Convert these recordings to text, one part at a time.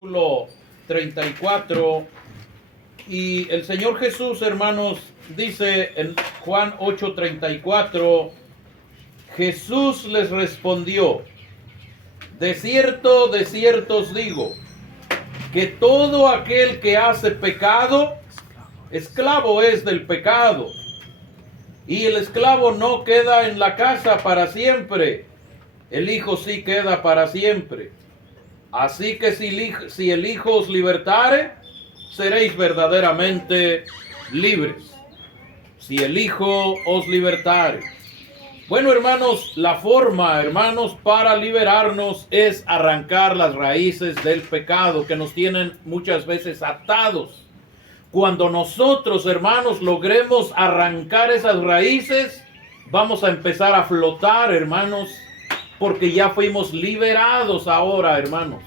Versículo 34, y el Señor Jesús, hermanos, dice en Juan 8:34, Jesús les respondió: de cierto os digo, que todo aquel que hace pecado, esclavo es del pecado. Y el esclavo no queda en la casa para siempre, el Hijo sí queda para siempre. Así que si el Hijo os libertare, seréis verdaderamente libres. Si el Hijo os libertare. Bueno, hermanos, la forma, hermanos, para liberarnos es arrancar las raíces del pecado que nos tienen muchas veces atados. Cuando nosotros, hermanos, logremos arrancar esas raíces, vamos a empezar a flotar, hermanos, porque ya fuimos liberados ahora, hermanos.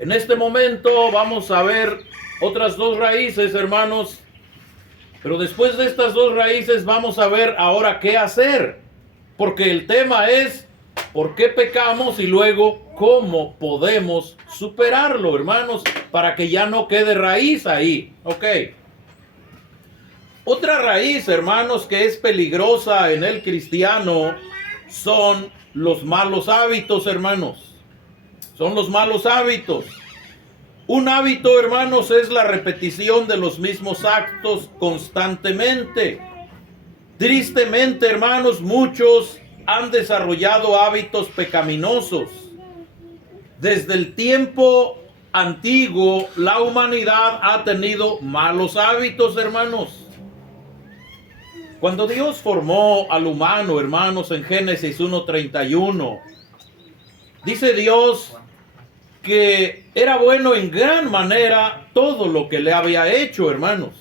En este momento vamos a ver otras dos raíces, hermanos. Pero después de estas dos raíces vamos a ver ahora qué hacer. Porque el tema es por qué pecamos y luego cómo podemos superarlo, hermanos, para que ya no quede raíz ahí. Ok. Otra raíz, hermanos, que es peligrosa en el cristiano son los malos hábitos, hermanos. Son los malos hábitos. Un hábito, hermanos, es la repetición de los mismos actos constantemente. Tristemente, hermanos, muchos han desarrollado hábitos pecaminosos. Desde el tiempo antiguo, la humanidad ha tenido malos hábitos, hermanos. Cuando Dios formó al humano, hermanos, en Génesis 1:31, dice Dios que era bueno en gran manera todo lo que le había hecho, hermanos.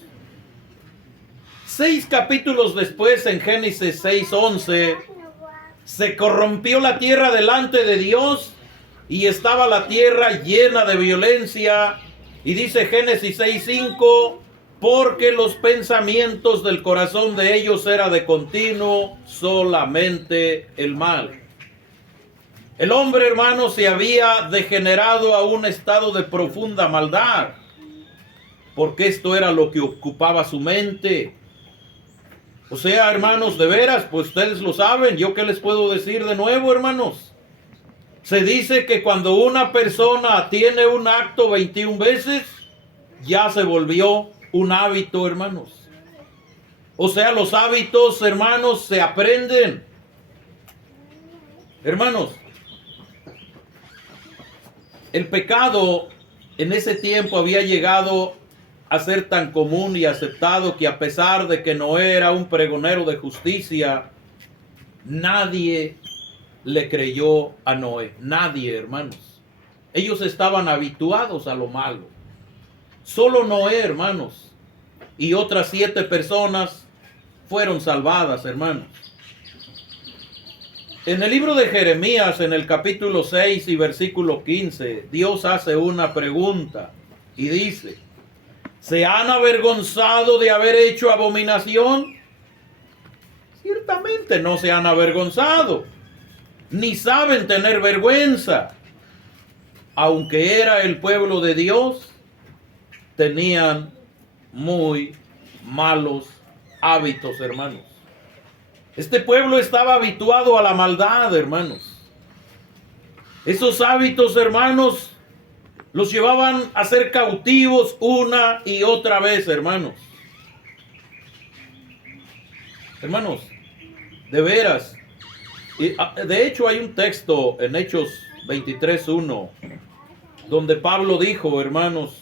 6 capítulos después, en Génesis 6:11, se corrompió la tierra delante de Dios y estaba la tierra llena de violencia. Y dice Génesis 6:5, porque los pensamientos del corazón de ellos era de continuo solamente el mal. El hombre, hermano, se había degenerado a un estado de profunda maldad, porque esto era lo que ocupaba su mente. O sea, hermanos, de veras, pues ustedes lo saben. ¿Yo qué les puedo decir de nuevo, hermanos? Se dice que cuando una persona tiene un acto 21 veces, ya se volvió un hábito, hermanos. O sea, los hábitos, hermanos, se aprenden. Hermanos, el pecado en ese tiempo había llegado a ser tan común y aceptado que, a pesar de que Noé era un pregonero de justicia, nadie le creyó a Noé. Nadie, hermanos. Ellos estaban habituados a lo malo. Solo Noé, hermanos, y otras 7 personas fueron salvadas, hermanos. En el libro de Jeremías, en el capítulo 6 y versículo 15, Dios hace una pregunta y dice: ¿se han avergonzado de haber hecho abominación? Ciertamente no se han avergonzado, ni saben tener vergüenza. Aunque era el pueblo de Dios, tenían muy malos hábitos, hermanos. Este pueblo estaba habituado a la maldad, hermanos. Esos hábitos, hermanos, los llevaban a ser cautivos una y otra vez, hermanos. Hermanos, de veras. De hecho, hay un texto en Hechos 23:1, donde Pablo dijo, hermanos: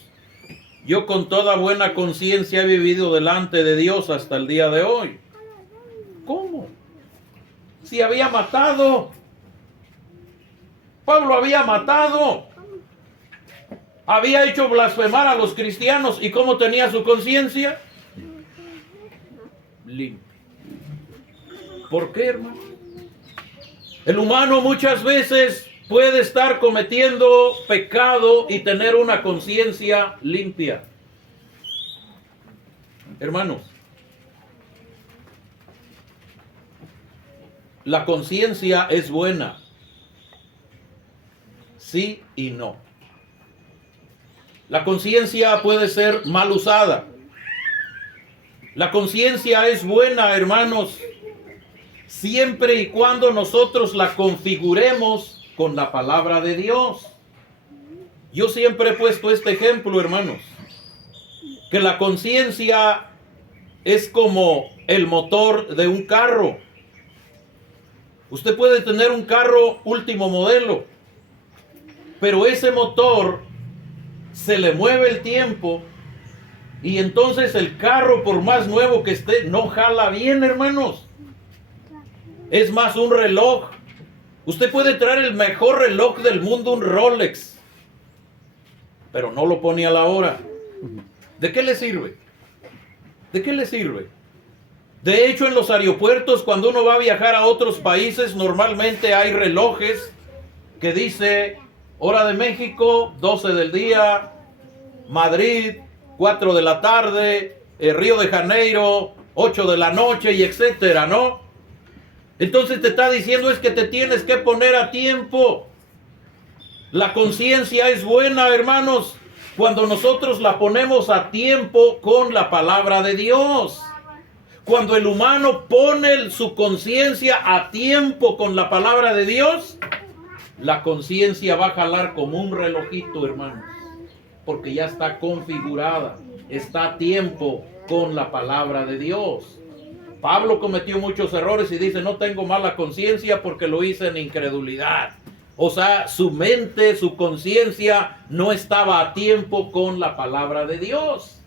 yo con toda buena conciencia he vivido delante de Dios hasta el día de hoy. ¿Cómo? Si había matado. Pablo había matado. Había hecho blasfemar a los cristianos. ¿Y cómo tenía su conciencia? Limpia. ¿Por qué, hermano? El humano muchas veces puede estar cometiendo pecado y tener una conciencia limpia. Hermanos, la conciencia es buena. Sí y no. La conciencia puede ser mal usada. La conciencia es buena, hermanos, siempre y cuando nosotros la configuremos con la palabra de Dios. Yo siempre he puesto este ejemplo, hermanos, que la conciencia es como el motor de un carro. Usted puede tener un carro último modelo, pero ese motor se le mueve el tiempo y entonces el carro, por más nuevo que esté, no jala bien, hermanos. Es más, un reloj. Usted puede traer el mejor reloj del mundo, un Rolex, pero no lo pone a la hora. ¿De qué le sirve? ¿De qué le sirve? De hecho, en los aeropuertos, cuando uno va a viajar a otros países, normalmente hay relojes que dice hora de México, 12 del día, Madrid, 4 de la tarde, Río de Janeiro, 8 de la noche, y etcétera, ¿no? Entonces te está diciendo es que te tienes que poner a tiempo. La conciencia es buena, hermanos, cuando nosotros la ponemos a tiempo con la palabra de Dios. Cuando el humano pone su conciencia a tiempo con la palabra de Dios, la conciencia va a jalar como un relojito, hermanos, porque ya está configurada, está a tiempo con la palabra de Dios. Pablo cometió muchos errores y dice, no tengo mala conciencia porque lo hice en incredulidad. O sea, su mente, su conciencia no estaba a tiempo con la palabra de Dios.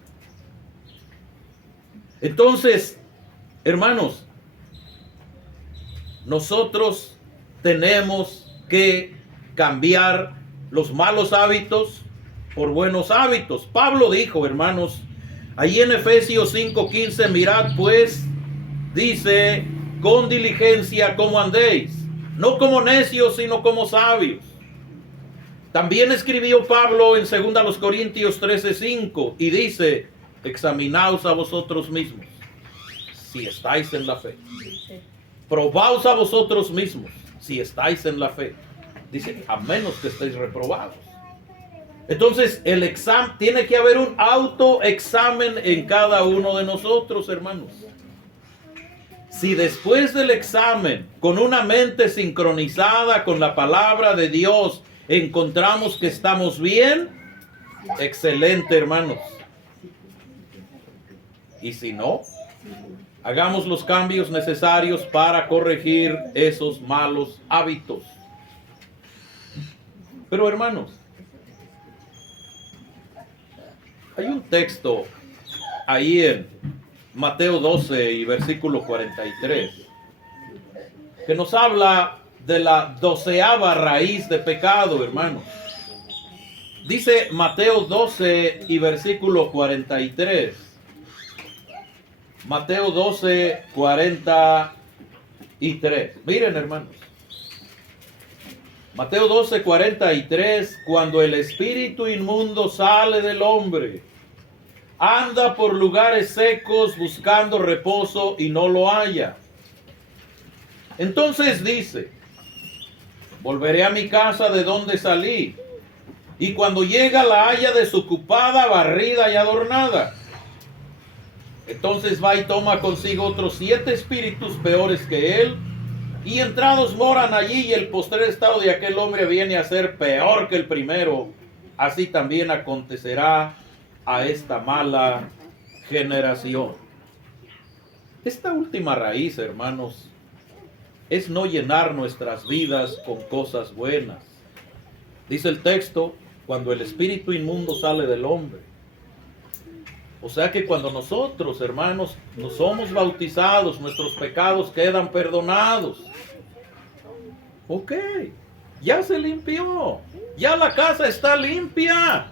Entonces, hermanos, nosotros tenemos que cambiar los malos hábitos por buenos hábitos. Pablo dijo, hermanos, ahí en Efesios 5:15, mirad pues, dice, con diligencia cómo andéis, no como necios, sino como sabios. También escribió Pablo en 2 Corintios 13:5 y dice, examinaos a vosotros mismos si estáis en la fe. Probaos a vosotros mismos si estáis en la fe. Dice, a menos que estéis reprobados. Entonces, el examen, tiene que haber un autoexamen en cada uno de nosotros, hermanos. Si después del examen, con una mente sincronizada con la palabra de Dios, encontramos que estamos bien, excelente, hermanos. Y si no, hagamos los cambios necesarios para corregir esos malos hábitos. Pero, hermanos, hay un texto ahí en Mateo 12 y versículo 43 que nos habla de la 12ª raíz de pecado, hermanos. Dice Mateo 12 y versículo 43. Mateo 12, 43. Miren, hermanos. Mateo 12, 43. Cuando el espíritu inmundo sale del hombre, anda por lugares secos buscando reposo y no lo halla. Entonces dice, volveré a mi casa de donde salí, y cuando llega la halla desocupada, barrida y adornada. Entonces va y toma consigo otros 7 espíritus peores que él, y entrados moran allí, y el postrer estado de aquel hombre viene a ser peor que el primero. Así también acontecerá a esta mala generación. Esta última raíz, hermanos, es no llenar nuestras vidas con cosas buenas. Dice el texto, cuando el espíritu inmundo sale del hombre. O sea que cuando nosotros, hermanos, nos somos bautizados, nuestros pecados quedan perdonados. Ok, ya se limpió, ya la casa está limpia,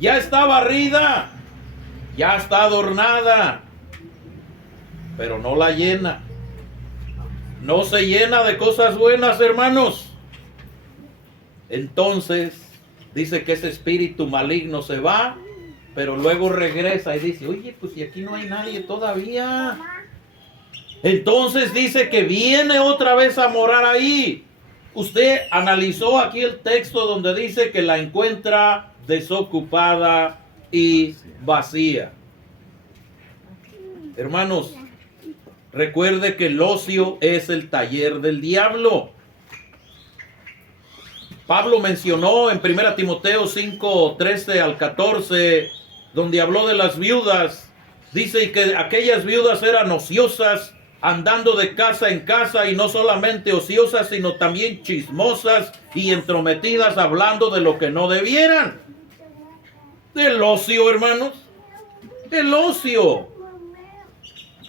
ya está barrida, ya está adornada, pero no la llena. No se llena de cosas buenas, hermanos. Entonces, dice que ese espíritu maligno se va, pero luego regresa y dice, oye, pues si aquí no hay nadie todavía. Entonces dice que viene otra vez a morar ahí. Usted analizó aquí el texto donde dice que la encuentra desocupada y vacía. Hermanos, recuerde que el ocio es el taller del diablo. Pablo mencionó en 1 Timoteo 5, 13 al 14, donde habló de las viudas. Dice que aquellas viudas eran ociosas, andando de casa en casa, y no solamente ociosas, sino también chismosas y entrometidas, hablando de lo que no debieran. El ocio, hermanos. El ocio.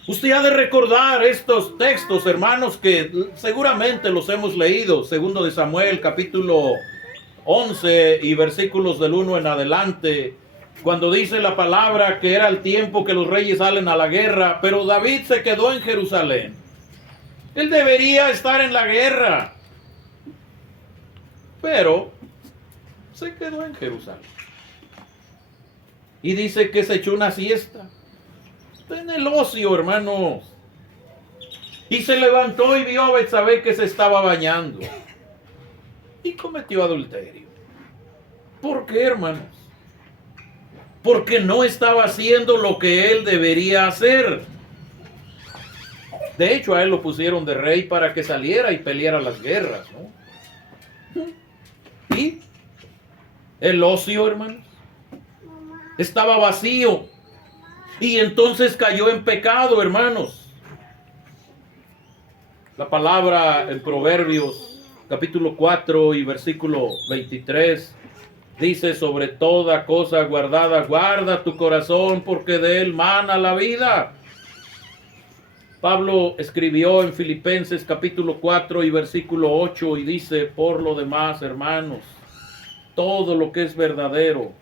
Usted ha de recordar estos textos, hermanos, que seguramente los hemos leído. Segundo de Samuel, capítulo 11 y versículos del 1 en adelante, cuando dice la palabra que era el tiempo que los reyes salen a la guerra, pero David se quedó en Jerusalén. Él debería estar en la guerra, pero se quedó en Jerusalén. Y dice que se echó una siesta. En el ocio, hermanos. Y se levantó y vio a Betsabé que se estaba bañando. Y cometió adulterio. ¿Por qué, hermanos? Porque no estaba haciendo lo que él debería hacer. De hecho, a él lo pusieron de rey para que saliera y peleara las guerras, ¿no? Y el ocio, hermanos, estaba vacío. Y entonces cayó en pecado, hermanos. La palabra en Proverbios, capítulo 4 y versículo 23, dice: sobre toda cosa guardada, guarda tu corazón, porque de él mana la vida. Pablo escribió en Filipenses, capítulo 4 y versículo 8, y dice: por lo demás, hermanos, todo lo que es verdadero,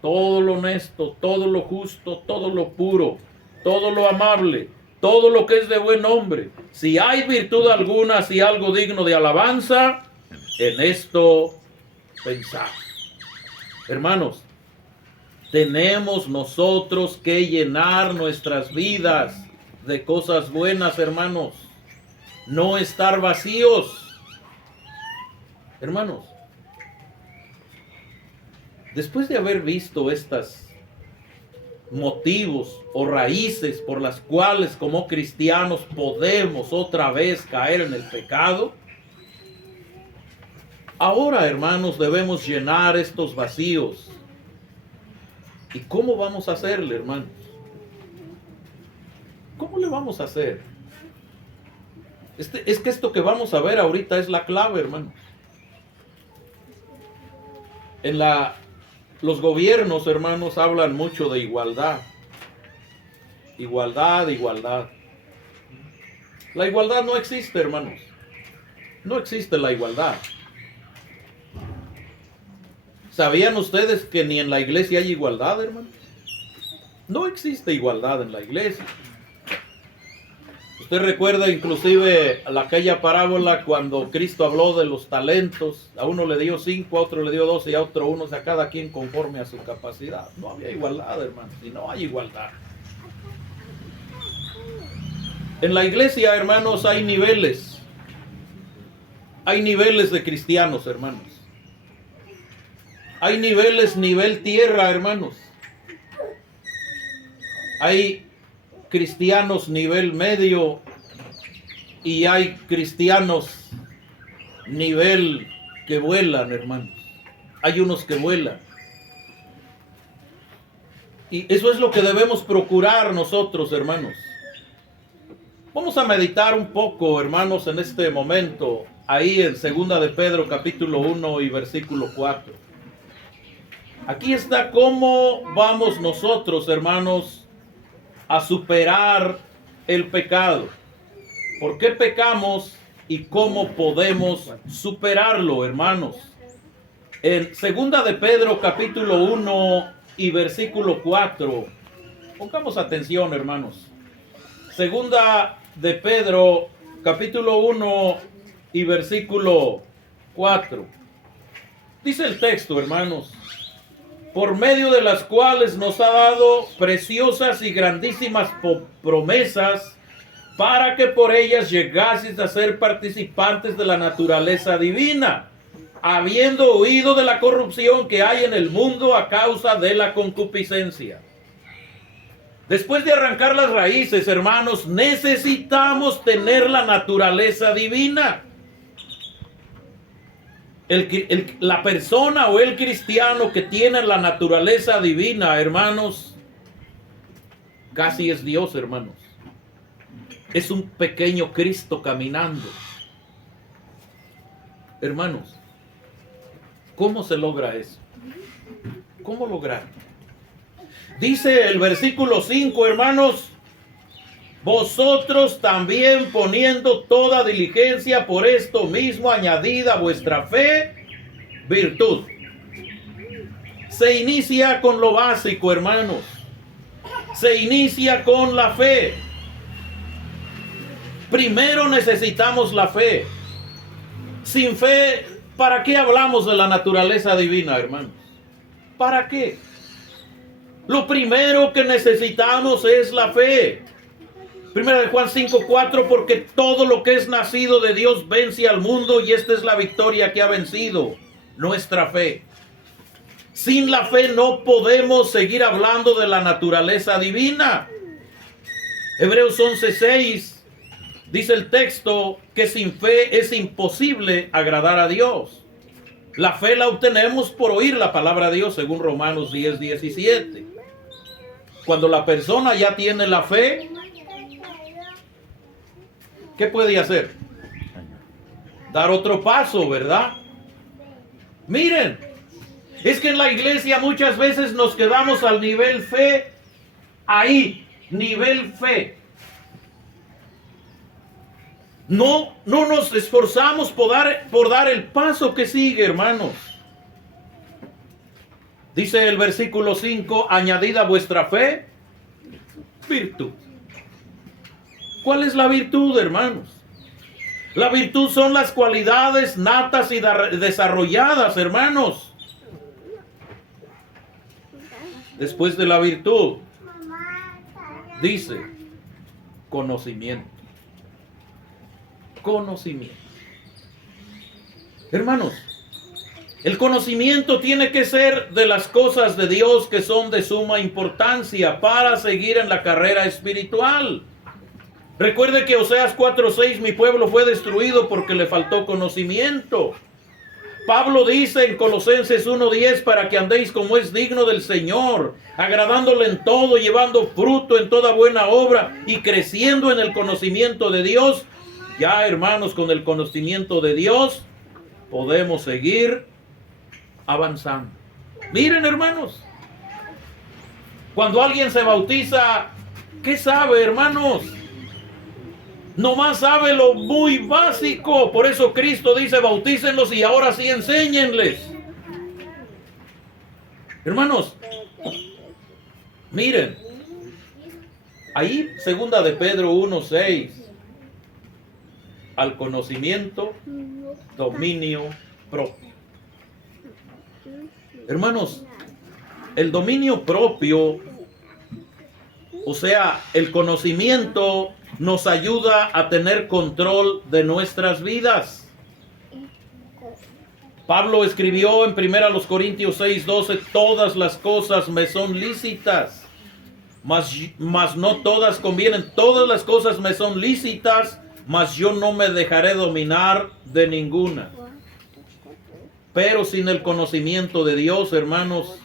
todo lo honesto, todo lo justo, todo lo puro, todo lo amable, todo lo que es de buen nombre, si hay virtud alguna, si algo digno de alabanza, en esto pensad. Hermanos, tenemos nosotros que llenar nuestras vidas de cosas buenas, hermanos, no estar vacíos. Hermanos, después de haber visto estos motivos o raíces por las cuales como cristianos podemos otra vez caer en el pecado, ahora, hermanos, debemos llenar estos vacíos. ¿Y cómo vamos a hacerle, hermanos? ¿Cómo le vamos a hacer? Es que esto que vamos a ver ahorita es la clave, hermanos. Los gobiernos, hermanos, hablan mucho de igualdad. Igualdad, igualdad. La igualdad no existe, hermanos. No existe la igualdad. ¿Sabían ustedes que ni en la iglesia hay igualdad, hermanos? No existe igualdad en la iglesia. Usted recuerda inclusive aquella parábola cuando Cristo habló de los talentos. A uno le dio 5, a otro le dio 12 y a otro 1, a cada quien conforme a su capacidad. No había igualdad, hermanos, y no hay igualdad. En la iglesia, hermanos, hay niveles. Hay niveles de cristianos, hermanos. Hay nivel tierra, hermanos. Hay cristianos nivel medio y hay cristianos nivel que vuelan, hermanos. Hay unos que vuelan. Y eso es lo que debemos procurar nosotros, hermanos. Vamos a meditar un poco, hermanos, en este momento, ahí en 2 de Pedro, capítulo 1 y versículo 4. Aquí está cómo vamos nosotros, hermanos, a superar el pecado. ¿Por qué pecamos y cómo podemos superarlo, hermanos? En 2 de Pedro, capítulo 1 y versículo 4. Pongamos atención, hermanos. 2 de Pedro, capítulo 1 y versículo 4. Dice el texto, hermanos: por medio de las cuales nos ha dado preciosas y grandísimas promesas, para que por ellas llegases a ser participantes de la naturaleza divina, habiendo huido de la corrupción que hay en el mundo a causa de la concupiscencia. Después de arrancar las raíces, hermanos, necesitamos tener la naturaleza divina. La persona o el cristiano que tiene la naturaleza divina, hermanos, casi es Dios, hermanos. Es un pequeño Cristo caminando. Hermanos, ¿cómo se logra eso? ¿Cómo lograr? Dice el versículo 5, hermanos, vosotros también poniendo toda diligencia, por esto mismo añadida a vuestra fe, virtud. Se inicia con lo básico, hermanos. Se inicia con la fe. Primero necesitamos la fe. Sin fe, ¿para qué hablamos de la naturaleza divina, hermanos? ¿Para qué? Lo primero que necesitamos es la fe. Primera de Juan 5:4, porque todo lo que es nacido de Dios vence al mundo y esta es la victoria que ha vencido, nuestra fe. Sin la fe no podemos seguir hablando de la naturaleza divina. Hebreos 11:6 dice el texto que sin fe es imposible agradar a Dios. La fe la obtenemos por oír la palabra de Dios, según Romanos 10:17. Cuando la persona ya tiene la fe, ¿qué puede hacer? Dar otro paso, ¿verdad? Miren, es que en la iglesia muchas veces nos quedamos al nivel fe, ahí, nivel fe. No nos esforzamos por dar el paso que sigue, hermanos. Dice el versículo 5, añadida a vuestra fe, virtud. ¿Cuál es la virtud, hermanos? La virtud son las cualidades natas y desarrolladas, hermanos. Después de la virtud, dice conocimiento. Conocimiento. Hermanos, el conocimiento tiene que ser de las cosas de Dios que son de suma importancia para seguir en la carrera espiritual. Recuerde que Oseas 4:6, mi pueblo fue destruido porque le faltó conocimiento. Pablo dice en Colosenses 1:10, para que andéis como es digno del Señor, agradándole en todo, llevando fruto en toda buena obra y creciendo en el conocimiento de Dios. Ya, hermanos, con el conocimiento de Dios podemos seguir avanzando. Miren, hermanos, cuando alguien se bautiza, ¿qué sabe, hermanos? Nomás sabe lo muy básico. Por eso Cristo dice, bautícenlos y ahora sí enséñenles. Hermanos, miren, ahí segunda de Pedro 1:6, al conocimiento, dominio propio. Hermanos, el dominio propio, o sea, el conocimiento, nos ayuda a tener control de nuestras vidas. Pablo escribió en 1 Corintios 6:12, todas las cosas me son lícitas, mas no todas convienen. Todas las cosas me son lícitas, mas yo no me dejaré dominar de ninguna. Pero sin el conocimiento de Dios, hermanos,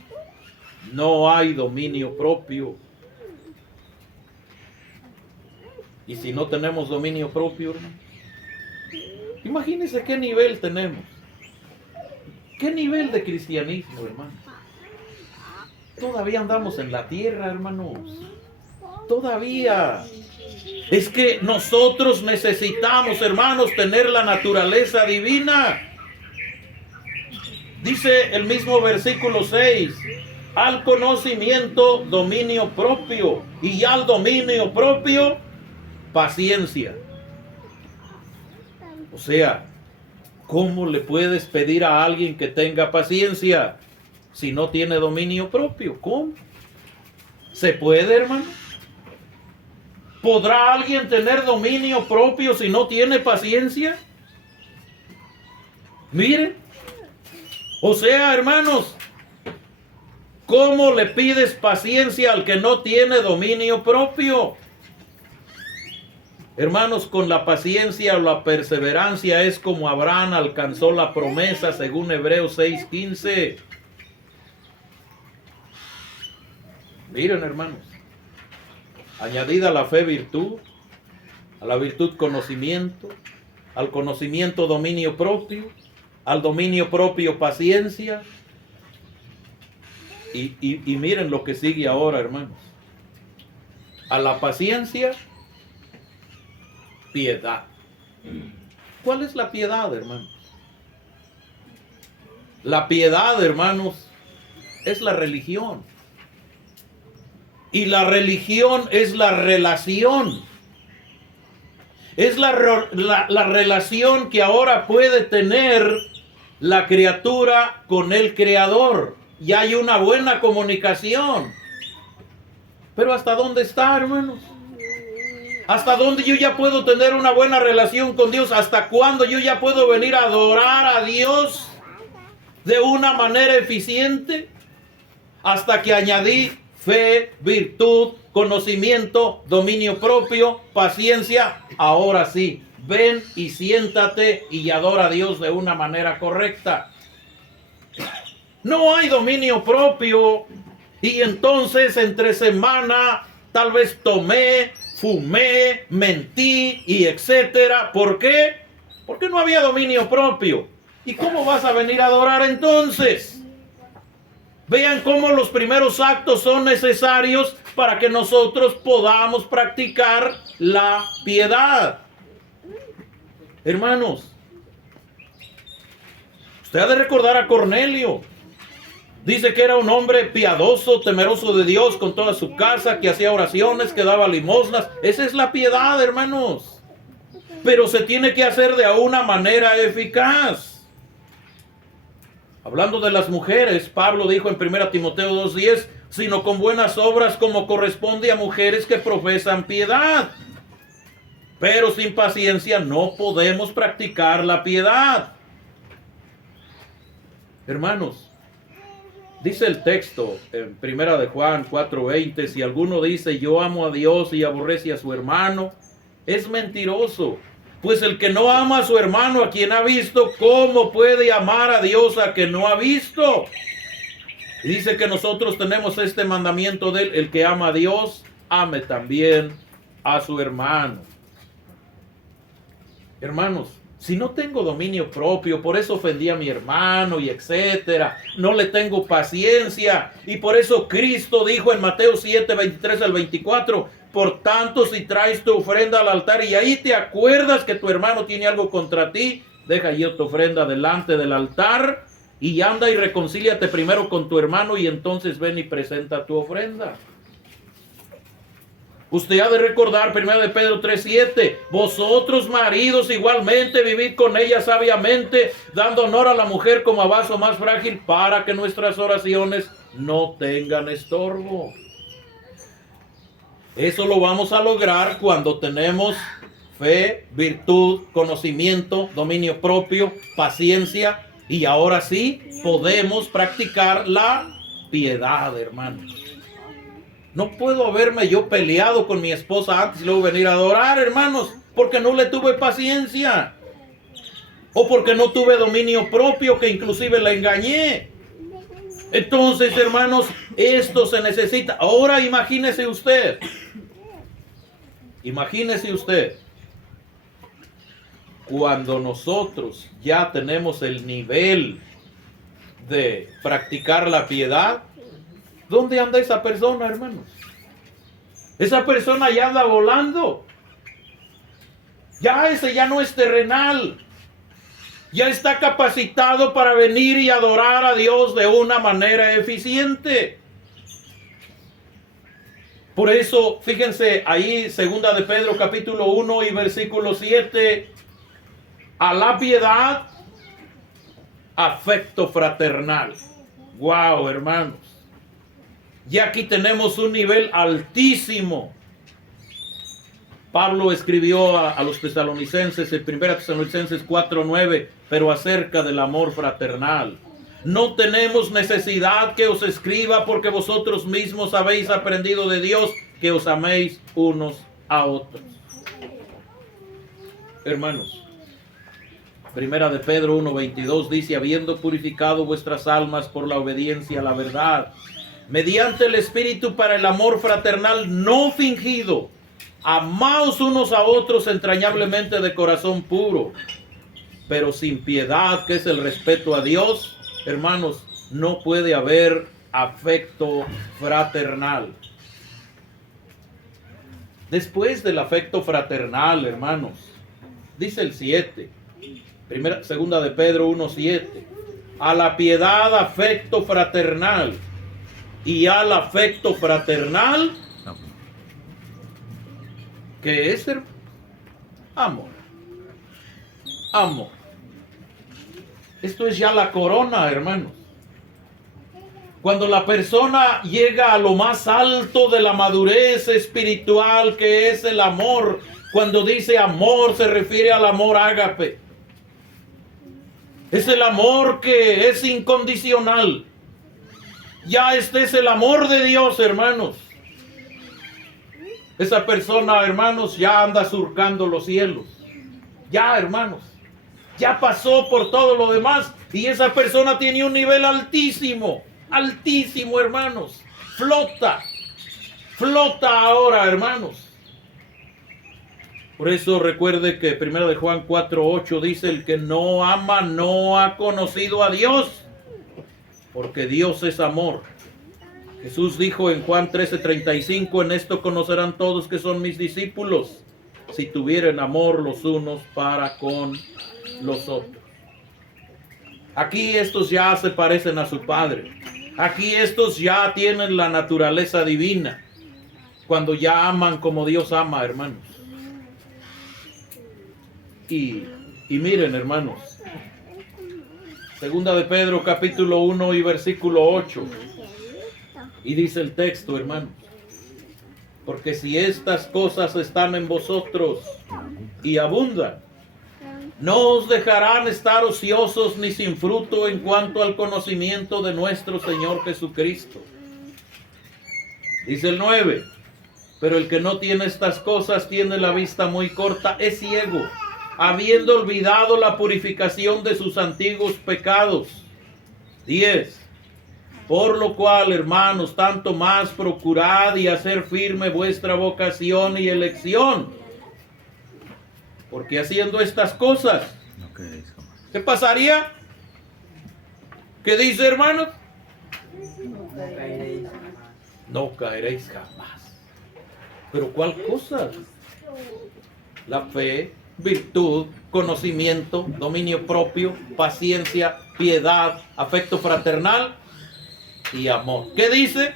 no hay dominio propio. Y si no tenemos dominio propio, hermano, imagínense qué nivel tenemos. ¿Qué nivel de cristianismo, hermano? Todavía andamos en la tierra, hermanos. Todavía. Es que nosotros necesitamos, hermanos, tener la naturaleza divina. Dice el mismo versículo 6, al conocimiento, dominio propio. Y al dominio propio, paciencia. O sea, ¿cómo le puedes pedir a alguien que tenga paciencia si no tiene dominio propio? ¿Cómo? ¿Se puede, hermano? ¿Podrá alguien tener dominio propio si no tiene paciencia? Miren, o sea, hermanos, ¿cómo le pides paciencia al que no tiene dominio propio? Hermanos, con la paciencia o la perseverancia es como Abraham alcanzó la promesa según Hebreos 6:15. Miren, hermanos, añadida a la fe virtud, a la virtud conocimiento, al conocimiento dominio propio, al dominio propio paciencia. Y miren lo que sigue ahora, hermanos. A la paciencia, piedad. ¿Cuál es la piedad, hermanos? La piedad, hermanos, es la religión. Y la religión es la relación. Es la relación que ahora puede tener la criatura con el Creador. Y hay una buena comunicación. Pero ¿hasta dónde está, hermanos? ¿Hasta dónde yo ya puedo tener una buena relación con Dios? ¿Hasta cuándo yo ya puedo venir a adorar a Dios de una manera eficiente? Hasta que añadí fe, virtud, conocimiento, dominio propio, paciencia. Ahora sí, ven y siéntate y adora a Dios de una manera correcta. No hay dominio propio. Y entonces entre semana tal vez tomé, fumé, mentí y etcétera. ¿Por qué? Porque no había dominio propio. ¿Y cómo vas a venir a adorar entonces? Vean cómo los primeros actos son necesarios para que nosotros podamos practicar la piedad. Hermanos, usted ha de recordar a Cornelio. Dice que era un hombre piadoso, temeroso de Dios con toda su casa, que hacía oraciones, que daba limosnas. Esa es la piedad, hermanos. Pero se tiene que hacer de una manera eficaz. Hablando de las mujeres, Pablo dijo en 1 Timoteo 2:10, sino con buenas obras como corresponde a mujeres que profesan piedad. Pero sin paciencia no podemos practicar la piedad. Hermanos, dice el texto en 1 de Juan 4:20, si alguno dice yo amo a Dios y aborrece a su hermano, es mentiroso. Pues el que no ama a su hermano a quien ha visto, ¿cómo puede amar a Dios a quien no ha visto? Y dice que nosotros tenemos este mandamiento de él, el que ama a Dios, ame también a su hermano. Hermanos, si no tengo dominio propio, por eso ofendí a mi hermano y etcétera, no le tengo paciencia, y por eso Cristo dijo en Mateo 7:23-24, por tanto, si traes tu ofrenda al altar y ahí te acuerdas que tu hermano tiene algo contra ti, deja allí tu ofrenda delante del altar y anda y reconcíliate primero con tu hermano y entonces ven y presenta tu ofrenda. Usted ha de recordar 1 de Pedro 3:7, vosotros maridos igualmente vivid con ella sabiamente, dando honor a la mujer como a vaso más frágil para que nuestras oraciones no tengan estorbo. Eso lo vamos a lograr cuando tenemos fe, virtud, conocimiento, dominio propio, paciencia, y ahora sí podemos practicar la piedad, hermanos. No puedo haberme yo peleado con mi esposa antes y luego venir a adorar, hermanos, porque no le tuve paciencia. O porque no tuve dominio propio, que inclusive la engañé. Entonces, hermanos, esto se necesita. Ahora imagínese usted. Imagínese usted. Cuando nosotros ya tenemos el nivel de practicar la piedad, ¿dónde anda esa persona, hermanos? Esa persona ya anda volando. Ya ese ya no es terrenal. Ya está capacitado para venir y adorar a Dios de una manera eficiente. Por eso, fíjense ahí, 2 de Pedro capítulo 1 y versículo 7. A la piedad, afecto fraternal. Wow, hermanos. Y aquí tenemos un nivel altísimo. Pablo escribió a los tesalonicenses en 1 Tesalonicenses 4:9, pero acerca del amor fraternal. No tenemos necesidad que os escriba, porque vosotros mismos habéis aprendido de Dios que os améis unos a otros. Hermanos, 1 de Pedro 1:22 dice, habiendo purificado vuestras almas por la obediencia a la verdad, mediante el Espíritu para el amor fraternal no fingido, amaos unos a otros entrañablemente de corazón puro, pero sin piedad, que es el respeto a Dios. Hermanos, no puede haber afecto fraternal. Después del afecto fraternal, hermanos, dice el 7, segunda de Pedro 1:7, a la piedad afecto fraternal, y al afecto fraternal, ¿qué es? Amor. Amor. Esto es ya la corona, hermanos. Cuando la persona llega a lo más alto de la madurez espiritual, que es el amor, cuando dice amor se refiere al amor ágape. Es el amor que es incondicional. Ya este es el amor de Dios, hermanos. Esa persona, hermanos, ya anda surcando los cielos. Ya, hermanos. Ya pasó por todo lo demás. Y esa persona tiene un nivel altísimo. Altísimo, hermanos. Flota. Flota ahora, hermanos. Por eso recuerde que 1 de Juan 4:8 dice, el que no ama no ha conocido a Dios, porque Dios es amor. Jesús dijo en Juan 13:35, en esto conocerán todos que son mis discípulos, si tuvieren amor los unos para con los otros. Aquí estos ya se parecen a su Padre. Aquí estos ya tienen la naturaleza divina, cuando ya aman como Dios ama, hermanos. Y miren, hermanos, segunda de Pedro capítulo 1 y versículo 8, y dice el texto, hermanos, porque si estas cosas están en vosotros y abundan, no os dejarán estar ociosos ni sin fruto en cuanto al conocimiento de nuestro Señor Jesucristo. Dice el 9, pero el que no tiene estas cosas tiene la vista muy corta, es ciego, habiendo olvidado la purificación de sus antiguos pecados. 10. Por lo cual, hermanos, tanto más procurad y hacer firme vuestra vocación y elección. Porque haciendo estas cosas, ¿qué pasaría? ¿Qué dice, hermanos? No caeréis jamás. ¿Pero cuál cosa? La fe, virtud, conocimiento, dominio propio, paciencia, piedad, afecto fraternal y amor. ¿Qué dice?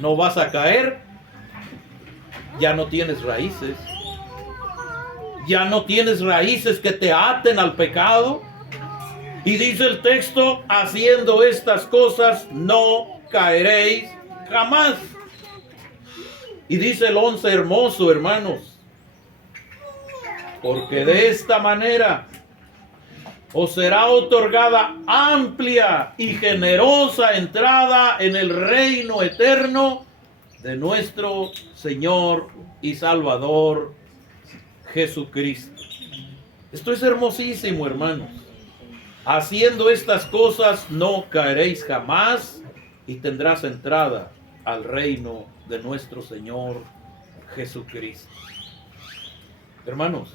No vas a caer. Ya no tienes raíces. Ya no tienes raíces que te aten al pecado. Y dice el texto, haciendo estas cosas no caeréis jamás. Y dice el 11 hermoso, hermanos, porque de esta manera os será otorgada amplia y generosa entrada en el reino eterno de nuestro Señor y Salvador Jesucristo. Esto es hermosísimo, hermanos. Haciendo estas cosas no caeréis jamás y tendrás entrada al reino de nuestro Señor Jesucristo. Hermanos,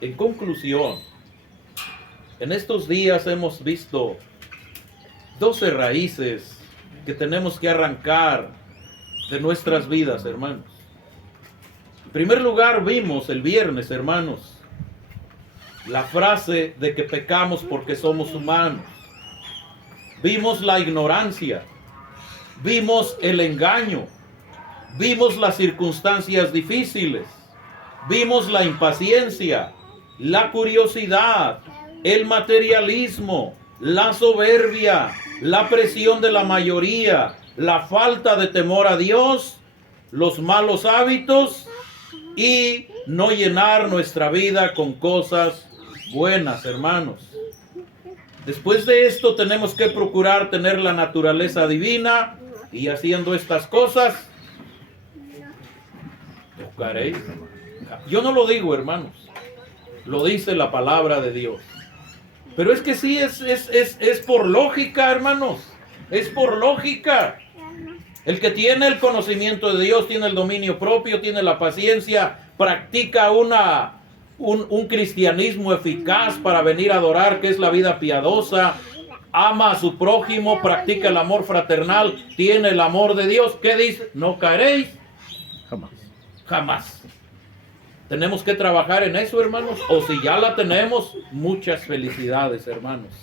en conclusión, en estos días hemos visto 12 raíces que tenemos que arrancar de nuestras vidas, hermanos. En primer lugar, vimos el viernes, hermanos, la frase de que pecamos porque somos humanos. Vimos la ignorancia, vimos el engaño, vimos las circunstancias difíciles, vimos la impaciencia, la curiosidad, el materialismo, la soberbia, la presión de la mayoría, la falta de temor a Dios, los malos hábitos y no llenar nuestra vida con cosas buenas, hermanos. Después de esto tenemos que procurar tener la naturaleza divina, y haciendo estas cosas buscaréis. Yo no lo digo, hermanos, lo dice la palabra de Dios. Pero es que sí, es por lógica, hermanos, es por lógica. El que tiene el conocimiento de Dios, tiene el dominio propio, tiene la paciencia, practica un cristianismo eficaz para venir a adorar, que es la vida piadosa, ama a su prójimo, practica el amor fraternal, tiene el amor de Dios. ¿Qué dice? No caeréis jamás. Jamás. Tenemos que trabajar en eso, hermanos. O si ya la tenemos, muchas felicidades, hermanos.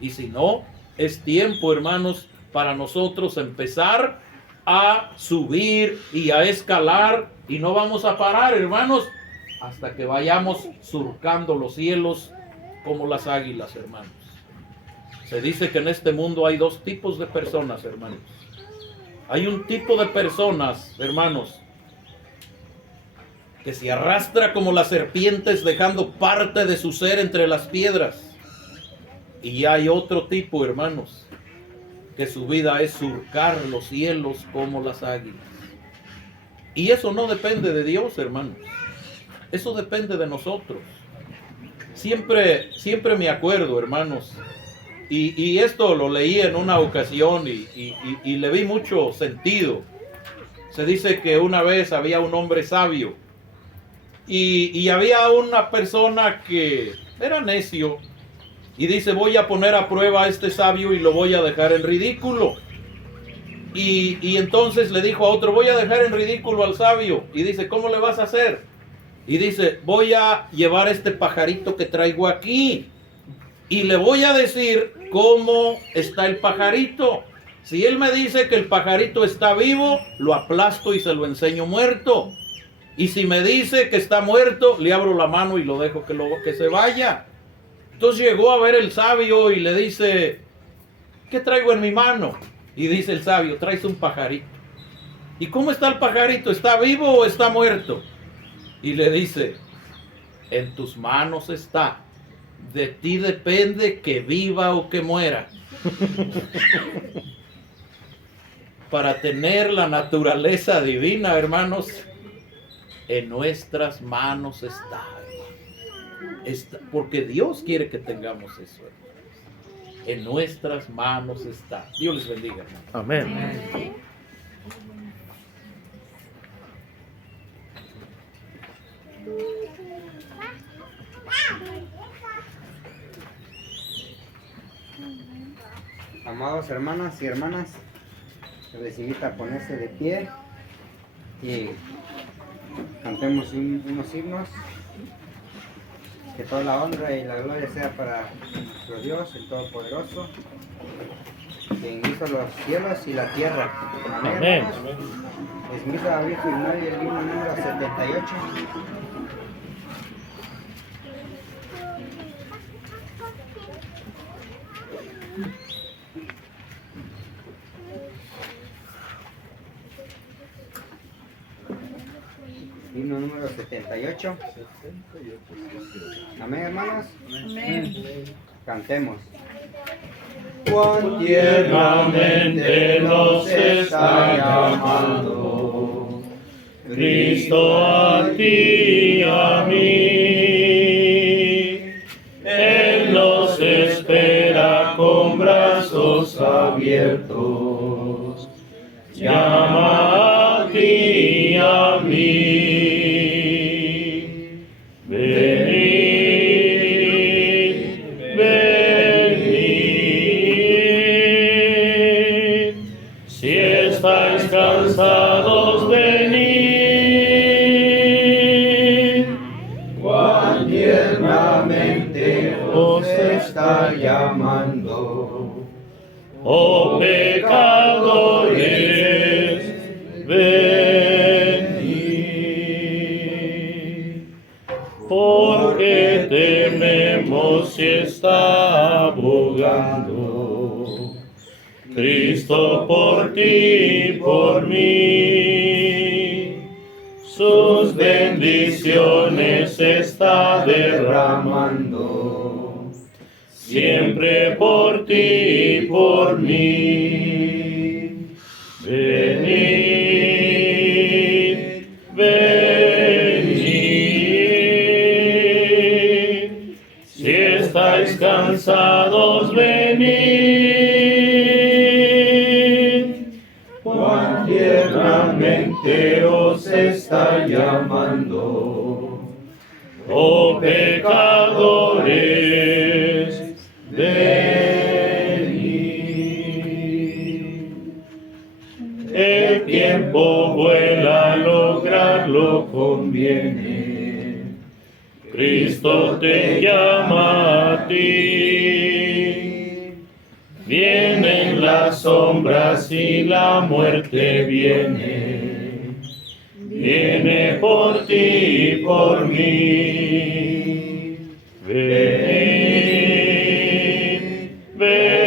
Y si no, es tiempo, hermanos, para nosotros empezar a subir y a escalar, y no vamos a parar, hermanos, hasta que vayamos surcando los cielos como las águilas, hermanos. Se dice que en este mundo hay dos tipos de personas, hermanos. Hay un tipo de personas, hermanos, que se arrastra como las serpientes, dejando parte de su ser entre las piedras. Y hay otro tipo, hermanos, que su vida es surcar los cielos como las águilas. Y eso no depende de Dios, hermanos. Eso depende de nosotros. Siempre me acuerdo, hermanos, y esto lo leí en una ocasión y le vi mucho sentido. Se dice que una vez había un hombre sabio y había una persona que era necio, y dice: voy a poner a prueba a este sabio y lo voy a dejar en ridículo. Y entonces le dijo a otro: voy a dejar en ridículo al sabio. Y dice: ¿cómo le vas a hacer? Y dice: voy a llevar este pajarito que traigo aquí y le voy a decir cómo está el pajarito. Si él me dice que el pajarito está vivo, lo aplasto y se lo enseño muerto. Y si me dice que está muerto, le abro la mano y lo dejo que se vaya. Entonces llegó a ver el sabio y le dice: ¿qué traigo en mi mano? Y dice el sabio: traes un pajarito. ¿Y cómo está el pajarito? ¿Está vivo o está muerto? Y le dice: en tus manos está. De ti depende que viva o que muera. Para tener la naturaleza divina, hermanos, en nuestras manos está. Porque Dios quiere que tengamos eso, hermanos. En nuestras manos está. Dios les bendiga, hermanos. Amén. Amados hermanos y hermanas, les invito a ponerse de pie y cantemos unos himnos. Que toda la honra y la gloria sea para nuestro Dios, el Todopoderoso, quien hizo los cielos y la tierra. Amén. Amén. Les invito a abrir su himnario y el himno número 78. Himno número 78. Amén, hermanos. Amén. Cantemos. Cuán tiernamente nos está llamando Cristo a ti y a mí. Él nos espera con brazos abiertos, llama a ti y a mí. Cansados, venid. Cuán tiernamente os está llamando, oh pecadores, venid. Porque tememos si está abogando Cristo por ti y por mí. sus bendiciones está derramando, siempre por ti y por mí. Venid, venid, si estáis cansados, venid, cuán tiernamente os está llamando, oh pecadores, venid. El tiempo vuela, lograrlo conviene. Cristo te llama a ti. Vienen las sombras y la muerte viene. Viene por ti y por mí. Venid, venid.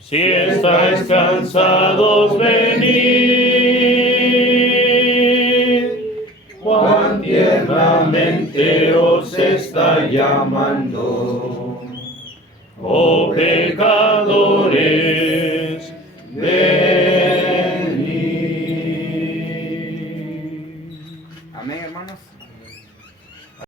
Si estáis cansados, venid. Cuán tiernamente os está llamando, oh pecadores, venid.